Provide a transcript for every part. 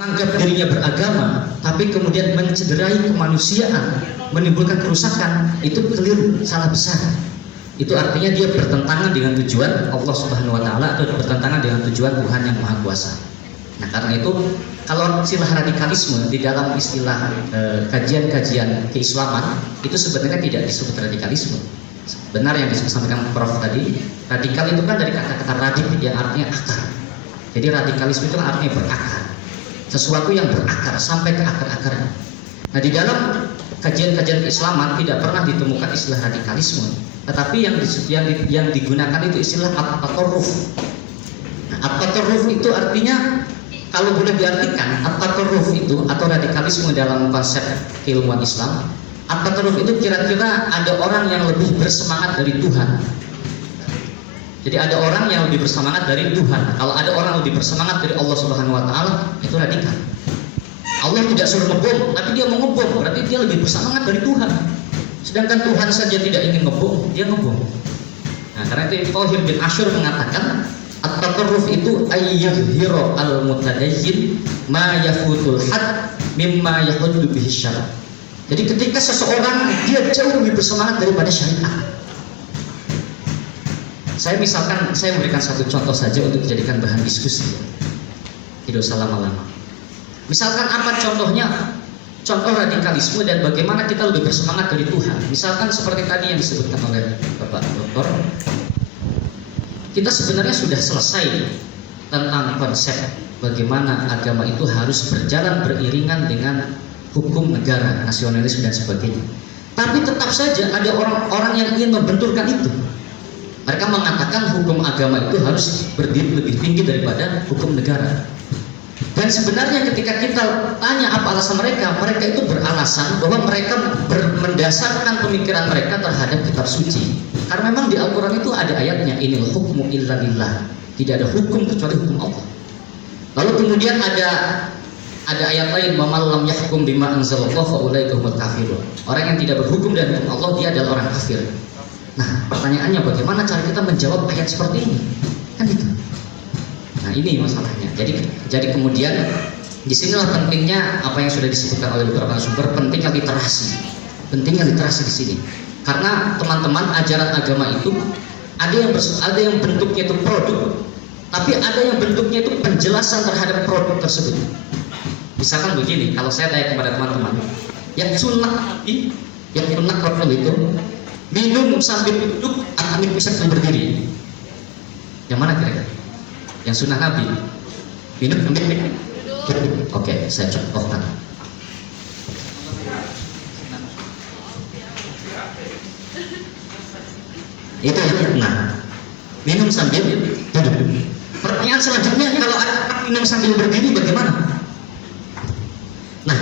menganggap dirinya beragama, tapi kemudian mencederai kemanusiaan, menimbulkan kerusakan, itu keliru, salah besar. Itu artinya dia bertentangan dengan tujuan Allah Subhanahu wa Ta'ala, atau bertentangan dengan tujuan Tuhan yang Maha Kuasa. Nah, karena itu kalau istilah radikalisme di dalam istilah kajian-kajian keislaman itu sebenarnya tidak disebut radikalisme. Benar yang disampaikan Prof tadi, radikal itu kan dari kata-kata radik yang artinya akar. Jadi radikalisme itu artinya berakar, sesuatu yang berakar sampai ke akar-akarnya. Nah, di dalam kajian-kajian keislaman tidak pernah ditemukan istilah radikalisme, tetapi yang digunakan itu istilah at-tatarruf. Nah, at-tatarruf itu artinya, kalau boleh diartikan, at-tatarruf itu atau radikalisme dalam konsep keilmuan Islam, at-tatarruf itu kira-kira ada orang yang lebih bersemangat dari Tuhan. Jadi ada orang yang lebih bersemangat dari Tuhan. Kalau ada orang lebih bersemangat dari Allah Subhanahu wa Ta'ala, itu radikal. Allah tidak suruh ngebom, tapi dia mau ngebom, berarti dia lebih bersemangat dari Tuhan. Sedangkan Tuhan saja tidak ingin ngebom, dia ngebom. Nah, karena itu Thohir bin Ashur mengatakan, at-tatarruf itu ayyadhira al-mutadayyin ma yafutul had mimma yahuddu bihi syara. Jadi ketika seseorang dia jauh lebih bersemangat daripada syariat. Saya memberikan satu contoh saja untuk dijadikan bahan diskusi. Tidak usah lama-lama. Misalkan apa contohnya? Contoh radikalisme dan bagaimana kita lebih bersemangat dari Tuhan. Misalkan seperti tadi yang disebutkan oleh Bapak Doktor. Kita sebenarnya sudah selesai tentang konsep bagaimana agama itu harus berjalan beriringan dengan hukum negara, nasionalisme dan sebagainya. Tapi tetap saja ada orang-orang yang ingin membenturkan itu. Mereka mengatakan hukum agama itu harus berdiri lebih tinggi daripada hukum negara. Dan sebenarnya ketika kita tanya apa alasan mereka, mereka itu beralasan bahwa mereka mendasarkan pemikiran mereka terhadap kitab suci. Karena memang di Al-Quran itu ada ayatnya, inil hukmu illa lillah. Tidak ada hukum kecuali hukum Allah. Lalu kemudian ada ayat lain, wa man lam yahkum bima anzalallahu fa ulaika humul kafirun. Orang yang tidak berhukum dengan hukum Allah, dia adalah orang kafir. Nah, pertanyaannya bagaimana cara kita menjawab ayat seperti ini? Kan itu. Nah, ini masalahnya. Jadi kemudian disinilah pentingnya apa yang sudah disebutkan oleh beberapa sumber, pentingnya literasi. Pentingnya literasi di sini. Karena teman-teman, ajaran agama itu ada yang bentuknya itu produk, tapi ada yang bentuknya itu penjelasan terhadap produk tersebut. Misalkan begini, kalau saya tanya kepada teman-teman, yang sunnah Rasul itu minum sambil duduk atau minum sambil berdiri? Yang mana kira-kira? Yang sunnah Nabi minum sambil duduk. Oke, saya contohkan. Itu nah, minum sambil duduk. Pertanyaan selanjutnya, kalau ada minum sambil berdiri bagaimana? Nah,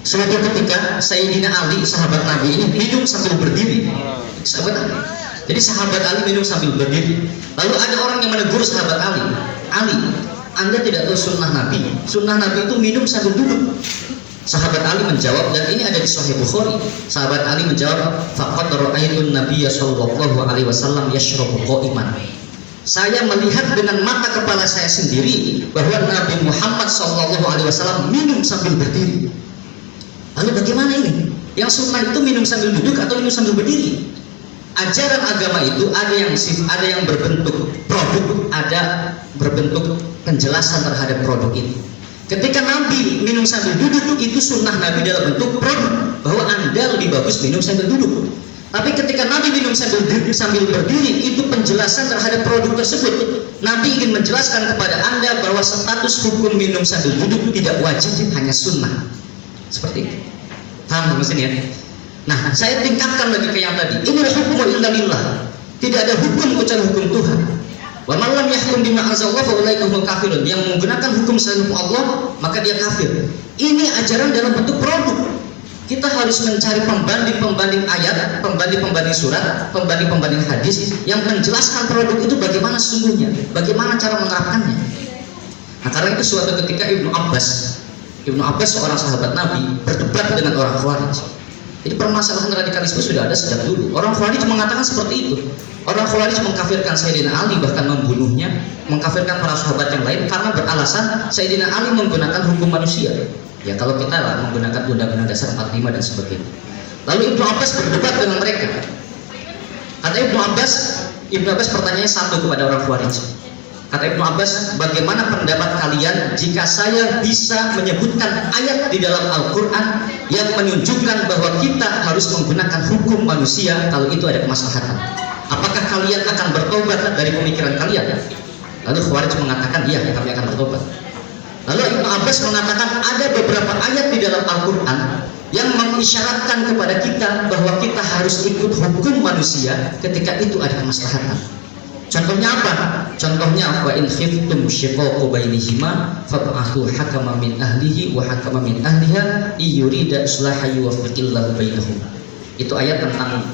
suatu ketika Sayyidina Ali, sahabat Nabi ini minum sambil berdiri. Jadi sahabat Ali minum sambil berdiri. Lalu ada orang yang menegur sahabat Ali, Anda tidak tahu sunnah Nabi. Sunnah Nabi itu minum sambil duduk. Sahabat Ali menjawab, dan ini ada di Sahih Bukhari. Sahabat Ali menjawab, faqad ra'aitun nabiyya sallallahu alaihi wasallam yashrabu qa'iman. Saya melihat dengan mata kepala saya sendiri bahwa Nabi Muhammad sallallahu alaihi wasallam minum sambil berdiri. Lalu bagaimana ini? Yang sunnah itu minum sambil duduk atau minum sambil berdiri? Ajaran agama itu ada yang berbentuk produk, ada berbentuk penjelasan terhadap produk ini. Ketika Nabi minum sambil duduk, itu sunnah Nabi dalam bentuk produk, bahwa Anda lebih bagus minum sambil duduk. Tapi ketika Nabi minum sambil berdiri, itu penjelasan terhadap produk tersebut. Nabi ingin menjelaskan kepada Anda bahwa status hukum minum sambil duduk tidak wajib, hanya sunnah. Seperti itu. Paham maksudnya? Nah, saya tingkatkan lagi ke yang tadi. Ini hukum illa lillah. Tidak ada hukum kecuali hukum Tuhan. Wa man lam yahkum bima anzalallahu fa ulaika humul kafirun. Yang menggunakan hukum selain Allah, maka dia kafir. Ini ajaran dalam bentuk produk. Kita harus mencari pembanding ayat, pembanding surat, pembanding hadis yang menjelaskan produk itu bagaimana sesungguhnya, bagaimana cara menerapkannya. Nah, karena itu suatu ketika Ibnu Abbas seorang sahabat Nabi berdebat dengan orang Khawarij. Jadi permasalahan radikalisme sudah ada sejak dulu. Orang Khawarij mengatakan seperti itu. Orang Khawarij mengkafirkan Sayyidina Ali, bahkan membunuhnya, mengkafirkan para sahabat yang lain karena beralasan Sayyidina Ali menggunakan hukum manusia. Ya kalau kita lah menggunakan Undang-Undang Dasar 45 dan sebagainya. Lalu Ibnu Abbas berdebat dengan mereka. Kata Ibnu Abbas pertanyaannya satu kepada orang Khawarij. Kata Ibnu Abbas, bagaimana pendapat kalian jika saya bisa menyebutkan ayat di dalam Al-Quran yang menunjukkan bahwa kita harus menggunakan hukum manusia kalau itu ada kemaslahatan? Apakah kalian akan bertobat dari pemikiran kalian? Lalu Khawarij mengatakan, iya, kami akan bertobat. Lalu Ibnu Abbas mengatakan ada beberapa ayat di dalam Al-Quran yang mengisyaratkan kepada kita bahwa kita harus ikut hukum manusia ketika itu ada kemaslahatan. Contohnya apa? Contohnya wa in khiftum shiqaqa bainihima fab'athu hakaman min ahlihi wa hakaman min ahliha iyurida islahan yuwaffiqillahu bainahum. Itu ayat tentang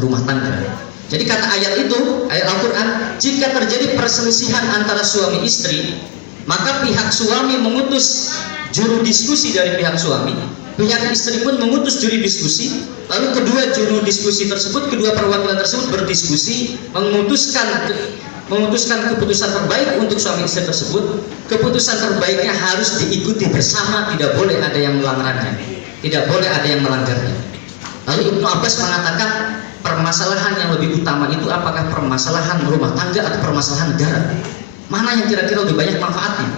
rumah tangga. Jadi kata ayat itu, ayat Al-Quran, jika terjadi perselisihan antara suami istri, maka pihak suami mengutus juru diskusi dari pihak suami, pihak istri pun mengutus juri diskusi, lalu kedua juru diskusi tersebut, kedua perwakilan tersebut berdiskusi, memutuskan keputusan terbaik untuk suami istri tersebut. Keputusan terbaiknya harus diikuti bersama, tidak boleh ada yang melanggarnya, tidak boleh ada yang melanggarnya. Lalu Ibnu Abbas mengatakan, permasalahan yang lebih utama itu apakah permasalahan rumah tangga atau permasalahan negara? Mana yang kira-kira lebih banyak manfaatnya?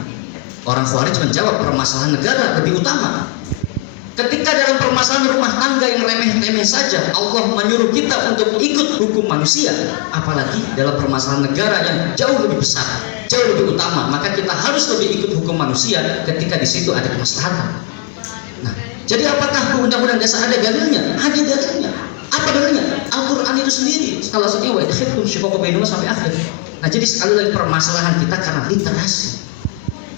Orang Khawarij menjawab, permasalahan negara lebih utama. Ketika dalam permasalahan rumah tangga yang remeh-temeh saja Allah menyuruh kita untuk ikut hukum manusia, apalagi dalam permasalahan negara yang jauh lebih besar, jauh lebih utama, maka kita harus lebih ikut hukum manusia ketika di situ ada kemaslahatan. Nah, jadi apakah Undang-Undang Dasar ada dalilnya? Ada dalilnya. Apa dalilnya? Al-Quran itu sendiri. Salah satunya wa in khiftum shiqaqa bainihima sampai akhir. Nah, jadi sekali lagi permasalahan kita karena literasi.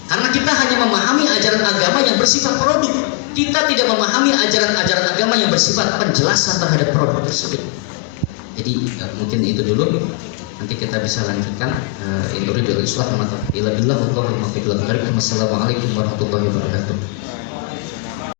Karena kita hanya memahami ajaran agama yang bersifat produk. Kita tidak memahami ajaran-ajaran agama yang bersifat penjelasan terhadap produk tersebut. Jadi mungkin itu dulu. Nanti kita bisa lanjutkan. Assalamualaikum warahmatullahi wabarakatuh.